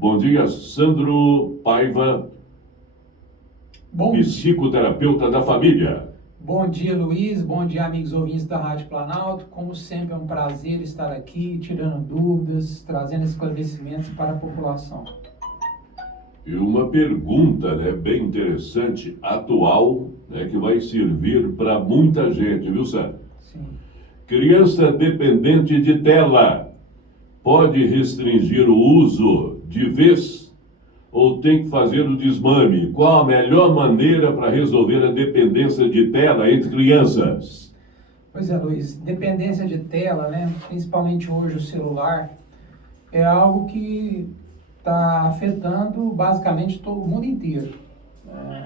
Bom dia, Sandro Paiva, Bom, psicoterapeuta da família. bom dia, Luiz. Bom dia, amigos ouvintes da Rádio Planalto. Como sempre, é um prazer estar aqui, tirando dúvidas, trazendo esclarecimentos para a população. E uma pergunta, bem interessante, atual, que vai servir para muita gente, viu, Sandro? Sim. Criança dependente de tela pode restringir o uso de vez ou tem que fazer o desmame? Qual a melhor maneira para resolver a dependência de tela entre crianças? Pois é, Luiz, dependência de tela, né? Principalmente hoje o celular, é algo que está afetando basicamente todo o mundo inteiro.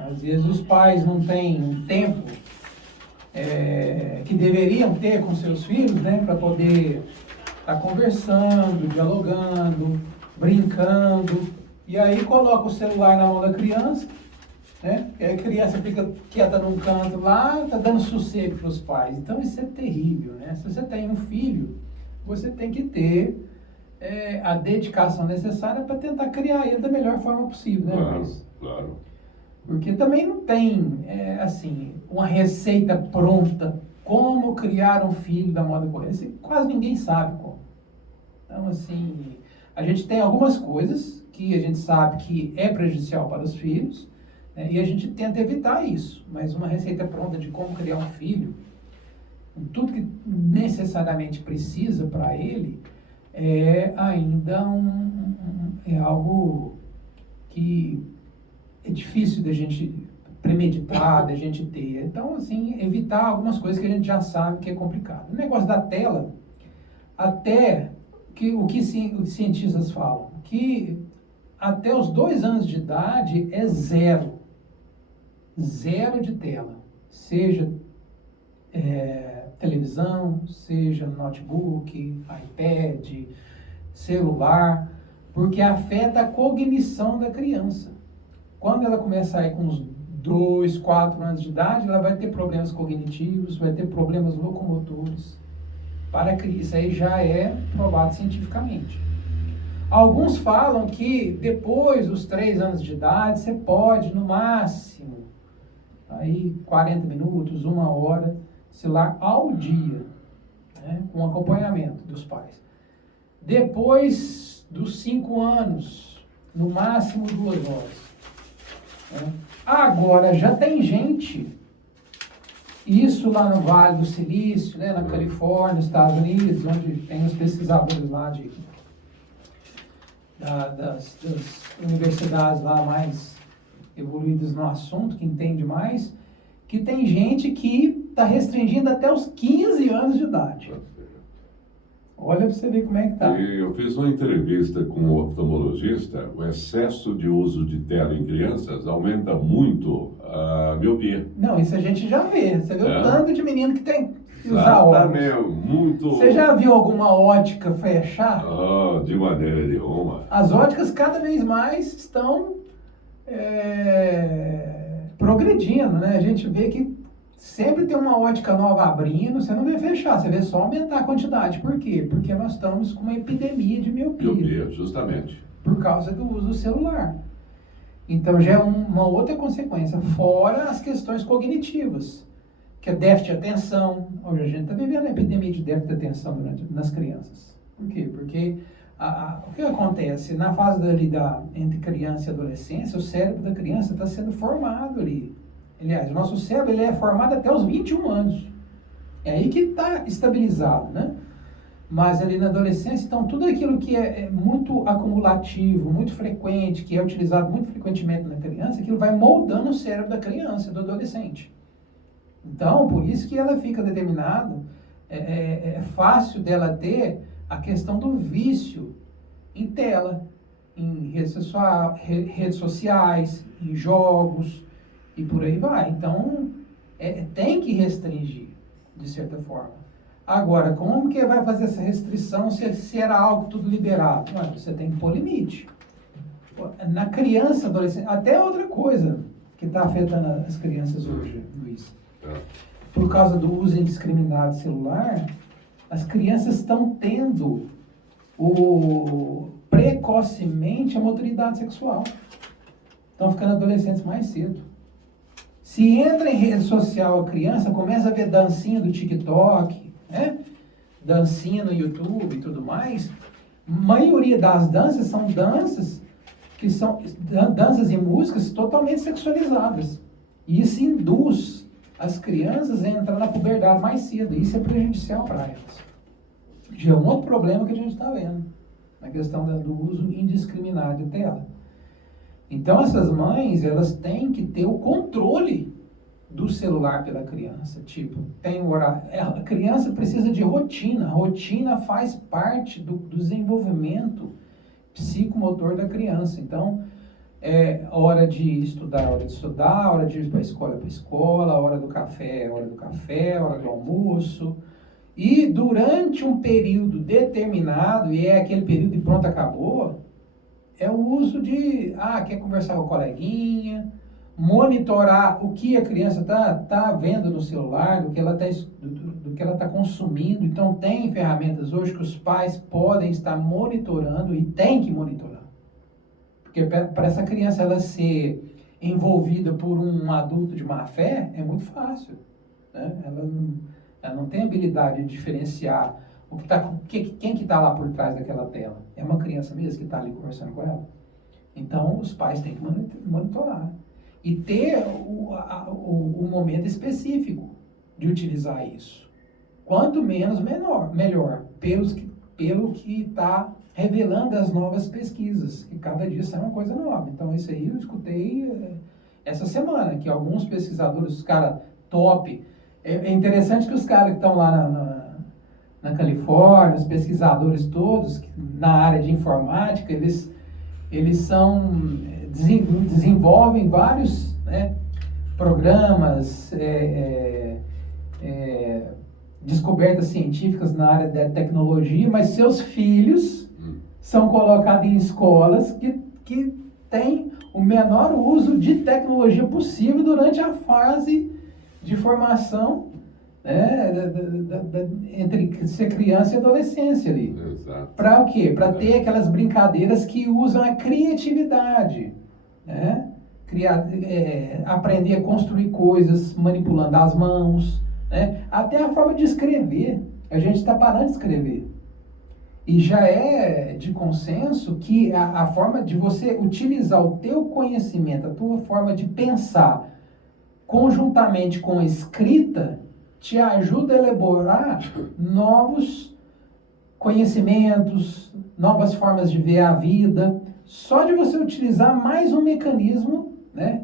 Às vezes os pais não têm um tempo que deveriam ter com seus filhos, né? Para poder estar conversando, dialogando, brincando. E aí coloca o celular na mão da criança, né? E aí a criança fica quieta num canto lá, tá dando sossego para os pais. Então isso é terrível, né? Se você tem um filho, você tem que ter a dedicação necessária para tentar criar ele da melhor forma possível, né, Claro, Luiz? claro. Porque também não tem, assim, uma receita pronta como criar um filho da moda correta. Quase ninguém sabe como. Então, assim, a gente tem algumas coisas que a gente sabe que é prejudicial para os filhos, né, e a gente tenta evitar isso. Mas uma receita pronta de como criar um filho, com tudo que necessariamente precisa para ele, é ainda é algo que é difícil da gente premeditar, da gente ter. Então, assim, evitar algumas coisas que a gente já sabe que é complicado. O negócio da tela, até o que os cientistas falam, que até os 2 anos de idade é zero. Zero de tela. Seja televisão, seja notebook, iPad, celular, porque afeta a cognição da criança. Quando ela começar a ir com uns 2, 4 anos de idade, ela vai ter problemas cognitivos, vai ter problemas locomotores. Para que isso aí já é provado cientificamente. Alguns falam que depois dos 3 anos de idade, você pode, no máximo, aí 40 minutos, 1 hora, celular ao dia, né, com acompanhamento dos pais. Depois dos 5 anos, no máximo 2 horas. Né? Agora, já tem gente, isso lá no Vale do Silício, né, na Califórnia, nos Estados Unidos, onde tem os pesquisadores lá das universidades lá mais evoluídas no assunto, que entende mais, que tem gente que está restringindo até os 15 anos de idade. Olha para você ver como é que tá. Eu fiz uma entrevista com um oftalmologista. O excesso de uso de tela em crianças aumenta muito a miopia. Não, isso a gente já vê. Você vê o tanto de menino que tem que usar Exatamente, óculos. muito. Você já viu alguma ótica fechar? De maneira nenhuma. As óticas cada vez mais estão progredindo, né? A gente vê que sempre tem uma ótica nova abrindo, você não vê fechar, você vê só aumentar a quantidade. Por quê? Porque nós estamos com uma epidemia de miopia. Miopia, justamente. Por causa do uso do celular. Então já é uma outra consequência, fora as questões cognitivas, que é déficit de atenção. Hoje a gente está vivendo a epidemia de déficit de atenção nas crianças. Por quê? Porque o que acontece? Na fase entre criança e adolescência, o cérebro da criança está sendo formado ali. Aliás, o nosso cérebro ele é formado até os 21 anos. É aí que está estabilizado, né? Mas ali na adolescência, então, tudo aquilo que é muito acumulativo, muito frequente, que é utilizado muito frequentemente na criança, aquilo vai moldando o cérebro da criança, do adolescente. Então, por isso que ela fica determinado, é fácil dela ter a questão do vício em tela, em redes sociais, em jogos, e por aí vai. Então, tem que restringir, de certa forma. Agora, como que vai fazer essa restrição se era algo tudo liberado? Ué, você tem que pôr limite. Na criança, adolescente, até outra coisa que está afetando as crianças hoje, Luiz. Por causa do uso indiscriminado de celular, as crianças estão tendo precocemente a maturidade sexual. Estão ficando adolescentes mais cedo. Se entra em rede social a criança, começa a ver dancinha do TikTok, né? Dancinha no YouTube e tudo mais, a maioria das danças são danças que são danças e músicas totalmente sexualizadas. E isso induz as crianças a entrar na puberdade mais cedo. Isso é prejudicial para elas. Já é um outro problema que a gente está vendo, na questão do uso indiscriminado de tela. Então, essas mães, elas têm que ter o controle do celular pela criança. Tipo, tem o horário. A criança precisa de rotina. A rotina faz parte do desenvolvimento psicomotor da criança. Então, hora de estudar, hora de ir para a escola, hora do café, hora do almoço. E durante um período determinado, e é aquele período e pronto, acabou, é o uso de, quer conversar com a coleguinha, monitorar o que a criança tá vendo no celular, do que ela tá consumindo. Então, tem ferramentas hoje que os pais podem estar monitorando e tem que monitorar. Porque para essa criança ela ser envolvida por um adulto de má fé, é muito fácil, né? Ela não tem habilidade de diferenciar quem que está lá por trás daquela tela. É uma criança mesmo que está ali conversando com ela? Então, os pais têm que monitorar. E ter o momento específico de utilizar isso. Quanto menos, melhor. Pelo que está revelando as novas pesquisas. Que cada dia sai uma coisa nova. Então, isso aí eu escutei essa semana, que alguns pesquisadores, os caras top. É interessante que os caras que estão lá na Califórnia, os pesquisadores todos, na área de informática, eles desenvolvem vários, né, programas, descobertas científicas na área da tecnologia, mas seus filhos são colocados em escolas que têm o menor uso de tecnologia possível durante a fase de formação, entre ser criança e adolescência ali. Para o quê? Para ter aquelas brincadeiras que usam a criatividade, né? Aprender a construir coisas manipulando as mãos, né? Até a forma de escrever. A gente está parando de escrever. E já é de consenso que a forma de você utilizar o teu conhecimento, a tua forma de pensar conjuntamente com a escrita, te ajuda a elaborar novos conhecimentos, novas formas de ver a vida, só de você utilizar mais um mecanismo, né,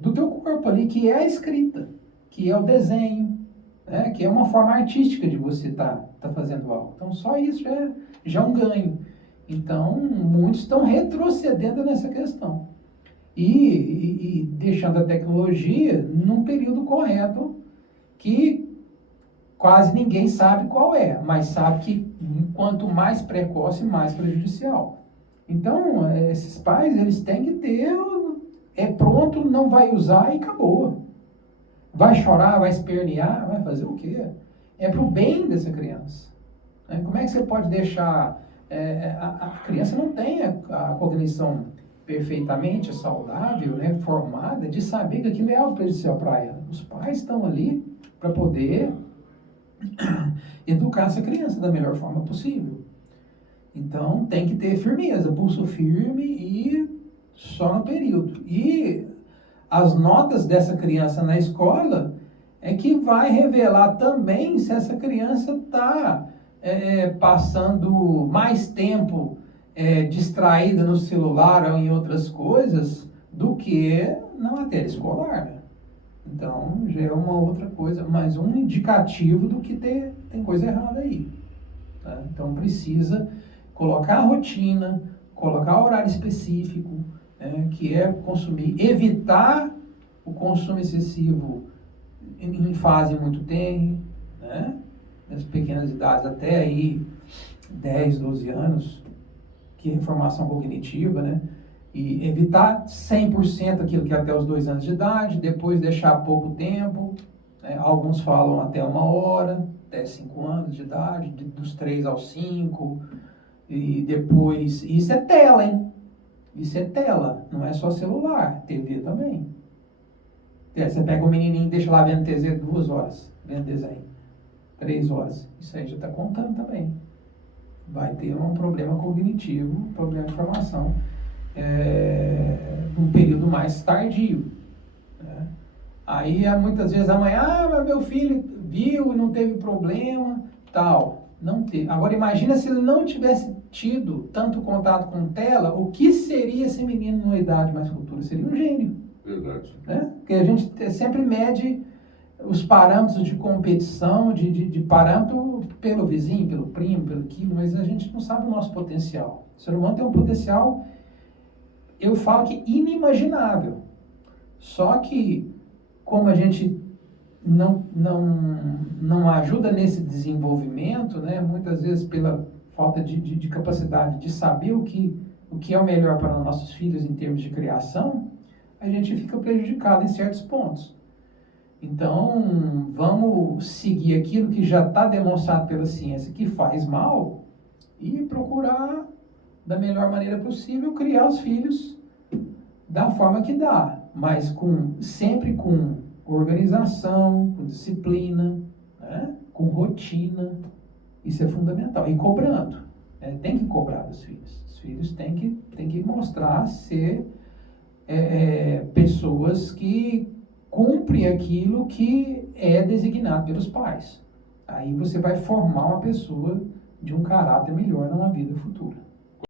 do teu corpo ali, que é a escrita, que é o desenho, né, que é uma forma artística de você tá fazendo algo. Então, só isso já é um ganho. Então, muitos estão retrocedendo nessa questão. E deixando a tecnologia num período correto que quase ninguém sabe qual é, mas sabe que quanto mais precoce, mais prejudicial. Então, esses pais, eles têm que ter, pronto, não vai usar e acabou. Vai chorar, vai espernear, vai fazer o quê? É para o bem dessa criança. Né? Como é que você pode deixar... a criança não tem a cognição perfeitamente saudável, né, formada, de saber que aquilo é algo prejudicial para ela. Os pais estão ali para poder educar essa criança da melhor forma possível. Então, tem que ter firmeza, pulso firme e só no período. E as notas dessa criança na escola é que vai revelar também se essa criança está passando mais tempo distraída no celular ou em outras coisas do que na matéria escolar, né? Então, já é uma outra coisa, mais um indicativo do que tem coisa errada aí. Tá? Então, precisa colocar a rotina, colocar horário específico, que é consumir, evitar o consumo excessivo em fase muito tenra, né? Nas pequenas idades, até aí 10, 12 anos, que é formação cognitiva, né? E evitar 100% aquilo que é até os 2 anos de idade, depois deixar pouco tempo, né? Alguns falam até 1 hora, até 5 anos de idade, dos 3 aos 5, E depois, isso é tela, hein? Isso é tela, não é só celular, TV também. Você pega o menininho e deixa lá vendo TV 2 horas, vendo desenho, 3 horas. Isso aí já está contando também. Vai ter um problema cognitivo, problema de formação, num período mais tardio. Né? Aí, muitas vezes, amanhã, mas meu filho viu e não teve problema, tal. Não teve. Agora, imagina se ele não tivesse tido tanto contato com tela, o que seria esse menino numa idade mais futura? Seria um gênio. Verdade. Né? Porque a gente sempre mede os parâmetros de competição, de parâmetro pelo vizinho, pelo primo, pelo aquilo, mas a gente não sabe o nosso potencial. O ser humano tem um potencial, eu falo que inimaginável. Só que, como a gente não ajuda nesse desenvolvimento, né, muitas vezes pela falta de capacidade de saber o que é o melhor para os nossos filhos em termos de criação, a gente fica prejudicado em certos pontos. Então, vamos seguir aquilo que já está demonstrado pela ciência que faz mal e procurar, da melhor maneira possível, criar os filhos da forma que dá, mas sempre com organização, com disciplina, né? Com rotina. Isso é fundamental. E cobrando. Né? Tem que cobrar dos filhos. Os filhos têm que mostrar ser pessoas que cumprem aquilo que é designado pelos pais. Aí você vai formar uma pessoa de um caráter melhor numa vida futura.